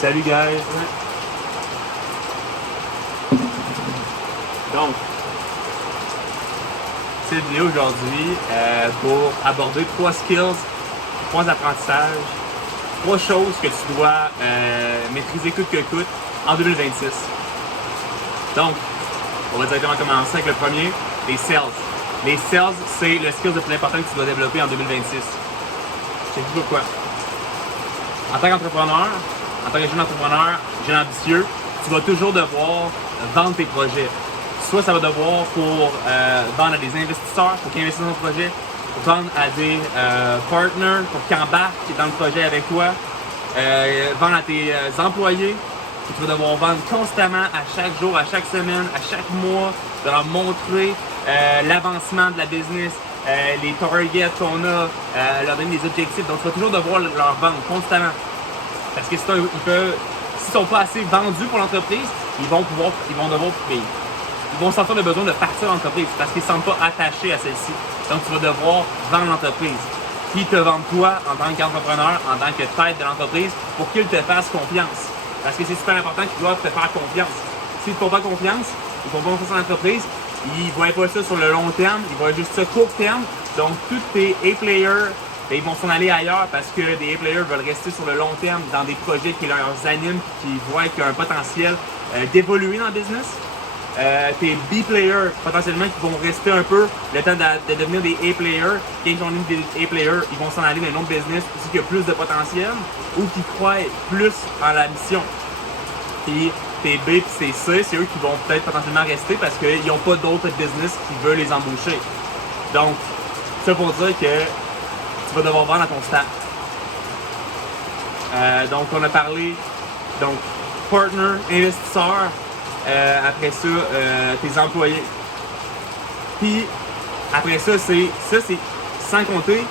Salut guys! Donc, cette vidéo aujourd'hui pour aborder 3 skills, 3 apprentissages, 3 choses que tu dois maîtriser coûte que coûte en 2026. Donc, on va directement commencer avec le premier, les sales. Les sales, c'est le skill le plus important que tu dois développer en 2026. Je te dis pourquoi. En tant qu'entrepreneur, en tant que jeune entrepreneur, jeune ambitieux, tu vas toujours devoir vendre tes projets. Soit ça va devoir pour vendre à des investisseurs pour qu'ils investissent dans ton projet, vendre à des partners pour qu'ils embarquent dans le projet avec toi, vendre à tes employés que tu vas devoir vendre constamment à chaque jour, à chaque semaine, à chaque mois, de leur montrer l'avancement de la business, les targets qu'on a, leur donner des objectifs. Donc tu vas toujours devoir leur vendre constamment. Parce que s'ils ne sont pas assez vendus pour l'entreprise, ils vont devoir payer. Ils vont sentir le besoin de partir de l'entreprise parce qu'ils ne se sentent pas attachés à celle-ci. Donc, tu vas devoir vendre l'entreprise. Puis te vendre toi en tant qu'entrepreneur, en tant que tête de l'entreprise pour qu'ils te fassent confiance. Parce que c'est super important qu'ils doivent te faire confiance. S'ils ne te font pas confiance, ils ne font pas confiance en l'entreprise, ils ne voient pas ça sur le long terme, ils voient juste ça court terme. Donc, tous tes A-players, ils vont s'en aller ailleurs parce que des A-players veulent rester sur le long terme dans des projets qui leur animent, qui voient qu'il y a un potentiel d'évoluer dans le business. Tes B-players, potentiellement, qui vont rester un peu le temps de devenir des A-players. Quand ils sont des A-players, ils vont s'en aller dans un autre business aussi qui a plus de potentiel ou qui croient plus en la mission. Puis tes B et tes C, c'est eux qui vont peut-être potentiellement rester parce qu'ils n'ont pas d'autres business qui veulent les embaucher. Donc, ça pour dire que tu vas devoir vendre à ton staff. Donc, on a parlé, donc, partner, investisseur. Après ça, tes employés. Puis, après ça, c'est sans compter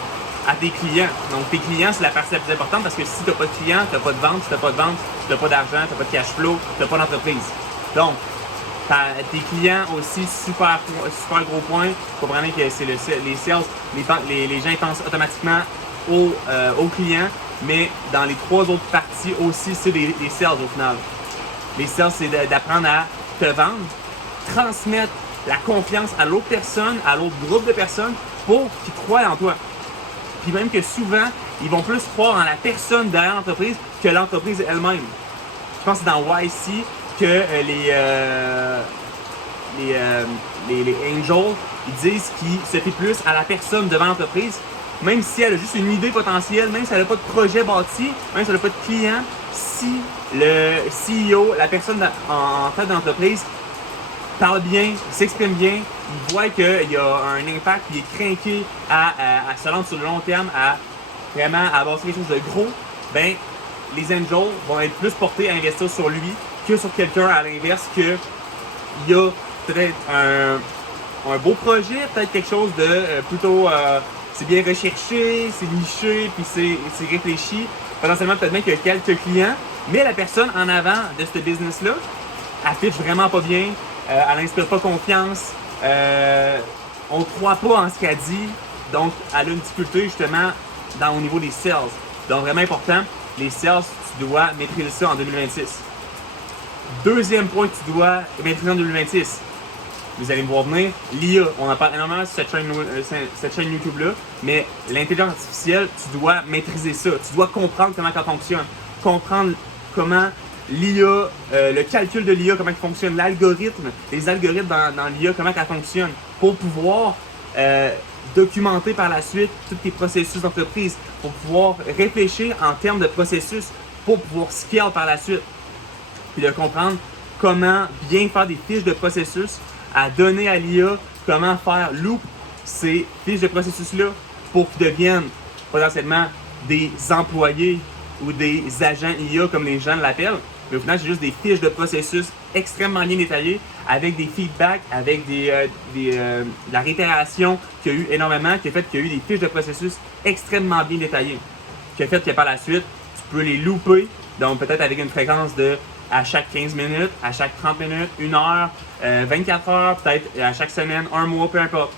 à tes clients. Donc, tes clients, c'est la partie la plus importante parce que si tu n'as pas de clients, tu n'as pas de vente. Si tu n'as pas de vente, tu n'as pas d'argent, tu n'as pas de cash flow, tu n'as pas d'entreprise. Donc, tes clients aussi, super gros point. Comprenez que c'est les sales, les gens ils pensent automatiquement aux clients, mais dans les 3 autres parties aussi, c'est des sales au final. Les sales, c'est d'apprendre à te vendre, transmettre la confiance à l'autre personne, à l'autre groupe de personnes pour qu'ils croient en toi. Puis même que souvent, ils vont plus croire en la personne derrière l'entreprise que l'entreprise elle-même. Je pense que c'est dans YC que les angels, ils disent qu'ils se fient plus à la personne devant l'entreprise, même si elle a juste une idée potentielle, même si elle n'a pas de projet bâti, même si elle n'a pas de client, si le CEO, la personne en tête de l'entreprise, parle bien, s'exprime bien, il voit qu'il y a un impact, il est craqué à se rendre sur le long terme, à vraiment avoir quelque chose de gros, ben les angels vont être plus portés à investir sur lui que sur quelqu'un à l'inverse que il y a peut-être un beau projet, peut-être quelque chose de plutôt c'est bien recherché, c'est niché, puis c'est réfléchi. Potentiellement, peut-être même qu'il y a quelques clients, mais la personne en avant de ce business-là, elle fiche vraiment pas bien, elle n'inspire pas confiance, on ne croit pas en ce qu'elle dit, donc elle a une difficulté justement au niveau des sales. Donc vraiment important, les sales, tu dois maîtriser ça en 2026. Deuxième point que tu dois maîtriser en 2026, vous allez me voir venir, l'IA. On en parle énormément sur cette chaîne YouTube-là, mais l'intelligence artificielle, tu dois maîtriser ça. Tu dois comprendre comment ça fonctionne. Comprendre comment l'IA, le calcul de l'IA, comment il fonctionne, l'algorithme, les algorithmes dans l'IA, comment ça fonctionne, pour pouvoir documenter par la suite tous tes processus d'entreprise, pour pouvoir réfléchir en termes de processus, pour pouvoir scale par la suite. Puis de comprendre comment bien faire des fiches de processus, à donner à l'IA, comment faire loop ces fiches de processus-là pour qu'ils deviennent potentiellement des employés ou des agents IA comme les gens l'appellent. Mais au final, c'est juste des fiches de processus extrêmement bien détaillées avec des feedbacks, avec de la réitération qu'il y a eu énormément, qui a fait qu'il y a eu des fiches de processus extrêmement bien détaillées. Qui a fait que par la suite, tu peux les looper, donc peut-être avec une fréquence de à chaque 15 minutes, à chaque 30 minutes, 1 heure, 24 heures, peut-être à chaque semaine, 1 mois, peu importe.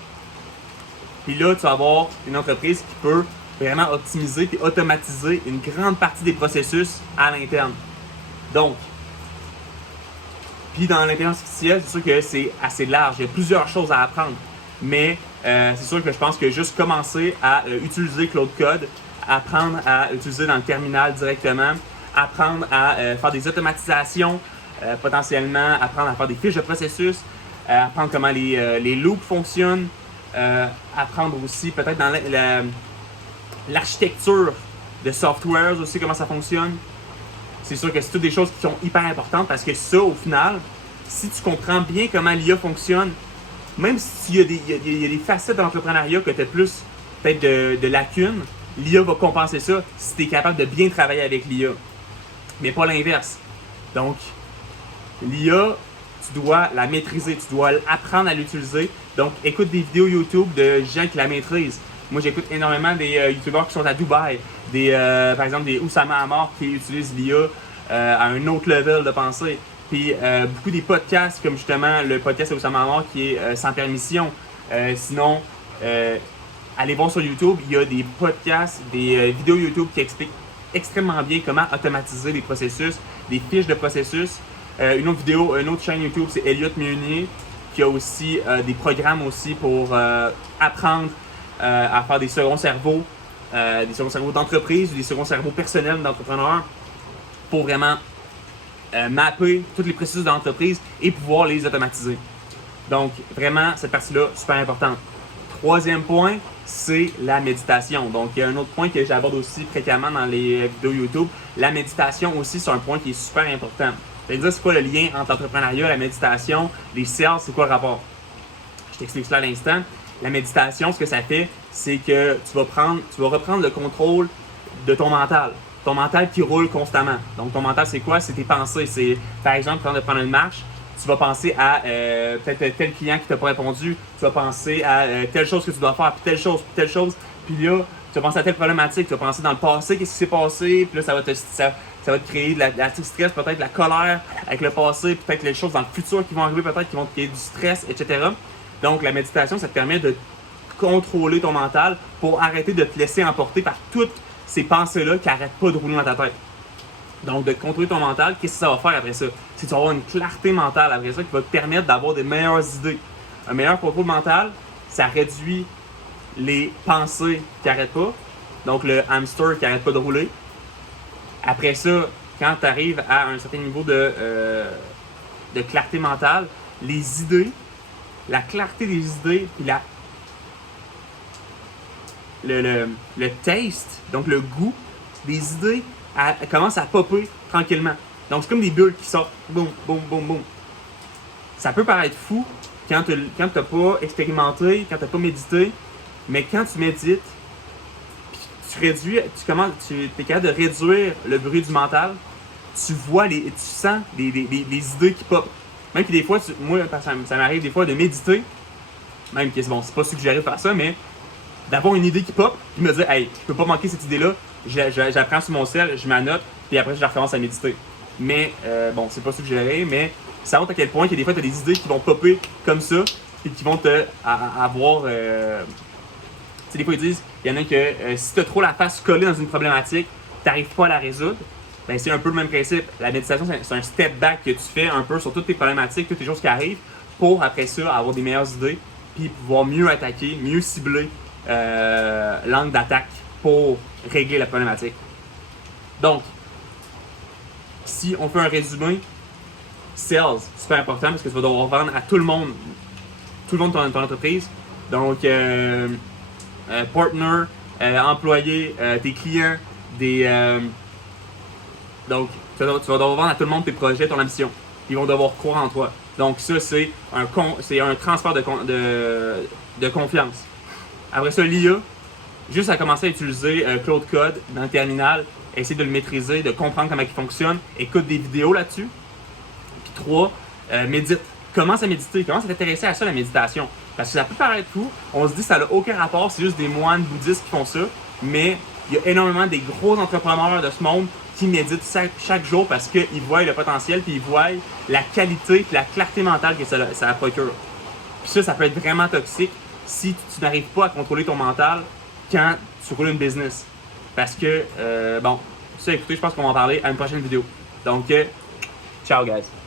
Puis là, tu vas avoir une entreprise qui peut vraiment optimiser et automatiser une grande partie des processus à l'interne. Donc, puis dans l'intelligence artificielle, c'est sûr que c'est assez large. Il y a plusieurs choses à apprendre. Mais c'est sûr que je pense que juste commencer à utiliser Claude Code, apprendre à utiliser dans le terminal directement, apprendre à faire des automatisations, potentiellement apprendre à faire des fiches de processus, apprendre comment les loops fonctionnent, apprendre aussi peut-être dans l'architecture de softwares aussi, comment ça fonctionne. C'est sûr que c'est toutes des choses qui sont hyper importantes parce que ça, au final, si tu comprends bien comment l'IA fonctionne, même s'il y a des facettes de l'entrepreneuriat que tu as plus peut-être de lacunes, l'IA va compenser ça si tu es capable de bien travailler avec l'IA. Mais pas l'inverse. Donc, l'IA, tu dois la maîtriser, tu dois apprendre à l'utiliser. Donc, écoute des vidéos YouTube de gens qui la maîtrisent. Moi, j'écoute énormément des YouTubeurs qui sont à Dubaï, par exemple des Oussama Hamar qui utilisent l'IA à un autre level de pensée. Puis beaucoup des podcasts, comme justement le podcast de Oussama Hamar qui est sans permission. Sinon, allez voir sur YouTube, il y a des podcasts, des vidéos YouTube qui expliquent extrêmement bien comment automatiser les processus, des fiches de processus. Une autre vidéo, une autre chaîne YouTube, c'est Elliot Meunier, qui a aussi des programmes aussi pour apprendre à faire des seconds cerveaux d'entreprise, des seconds cerveaux personnels d'entrepreneurs, pour vraiment mapper tous les processus de l'entreprise et pouvoir les automatiser. Donc, vraiment, cette partie-là, super importante. Troisième point, c'est la méditation. Donc, il y a un autre point que j'aborde aussi fréquemment dans les vidéos YouTube. La méditation aussi, c'est un point qui est super important. C'est-à-dire, c'est quoi le lien entre l'entrepreneuriat, la méditation, les sales, c'est quoi le rapport? Je t'explique cela à l'instant. La méditation, ce que ça fait, c'est que tu vas reprendre le contrôle de ton mental. Ton mental qui roule constamment. Donc, ton mental, c'est quoi? C'est tes pensées. C'est, par exemple, quand tu vas prendre une marche, tu vas penser à peut-être tel client qui t'a pas répondu, tu vas penser à telle chose que tu dois faire, puis telle chose, puis là, tu vas penser à telle problématique, tu vas penser dans le passé, qu'est-ce qui s'est passé, puis là, ça va te créer de la stress, peut-être de la colère avec le passé, peut-être les choses dans le futur qui vont arriver, peut-être qui vont te créer du stress, etc. Donc, la méditation, ça te permet de contrôler ton mental pour arrêter de te laisser emporter par toutes ces pensées-là qui n'arrêtent pas de rouler dans ta tête. Donc, de contrôler ton mental, qu'est-ce que ça va faire après ça? C'est que tu vas avoir une clarté mentale après ça qui va te permettre d'avoir des meilleures idées. Un meilleur contrôle mental, ça réduit les pensées qui n'arrêtent pas. Donc, le hamster qui n'arrête pas de rouler. Après ça, quand tu arrives à un certain niveau de clarté mentale, les idées, la clarté des idées, puis le taste, donc le goût des idées, elle commence à popper tranquillement. Donc, c'est comme des bulles qui sortent. Boum, boum, boum, boum. Ça peut paraître fou quand tu n'as pas expérimenté, quand tu n'as pas médité, mais quand tu médites, tu es capable de réduire le bruit du mental, tu sens des idées qui popent. Même que des fois, moi, ça m'arrive des fois de méditer, même que c'est pas suggéré de faire ça, mais d'avoir une idée qui pop, puis me dire, hey, je peux pas manquer cette idée-là, j'apprends sur mon cell, je m'annote, puis après je la recommence à méditer. Mais c'est pas suggéré, mais ça montre à quel point que des fois tu as des idées qui vont popper comme ça, et qui vont te avoir. Tu sais, des fois ils disent, il y en a que si tu as trop la face collée dans une problématique, tu n'arrives pas à la résoudre. Ben, c'est un peu le même principe. La méditation, c'est un step back que tu fais un peu sur toutes tes problématiques, toutes les choses qui arrivent, pour après ça avoir des meilleures idées, puis pouvoir mieux attaquer, mieux cibler l'angle d'attaque pour régler la problématique. Donc, si on fait un résumé, sales, super important parce que tu vas devoir vendre à tout le monde de ton entreprise. Donc, partner, employé, tes clients, donc, tu vas devoir vendre à tout le monde tes projets, ton ambition. Ils vont devoir croire en toi. Donc, ça, c'est un transfert de confiance. Après ça, l'IA, juste à commencer à utiliser Claude Code dans le terminal, essayer de le maîtriser, de comprendre comment il fonctionne, écoute des vidéos là-dessus. Puis 3, médite. Commence à méditer, commence à t'intéresser à ça, la méditation. Parce que ça peut paraître fou, on se dit que ça n'a aucun rapport, c'est juste des moines bouddhistes qui font ça, mais il y a énormément des gros entrepreneurs de ce monde qui méditent chaque jour parce qu'ils voient le potentiel, puis ils voient la qualité, puis la clarté mentale que ça procure. Puis ça peut être vraiment toxique si tu n'arrives pas à contrôler ton mental quand tu roules une business. Parce que, ça, écoutez, je pense qu'on va en parler à une prochaine vidéo. Donc, ciao guys!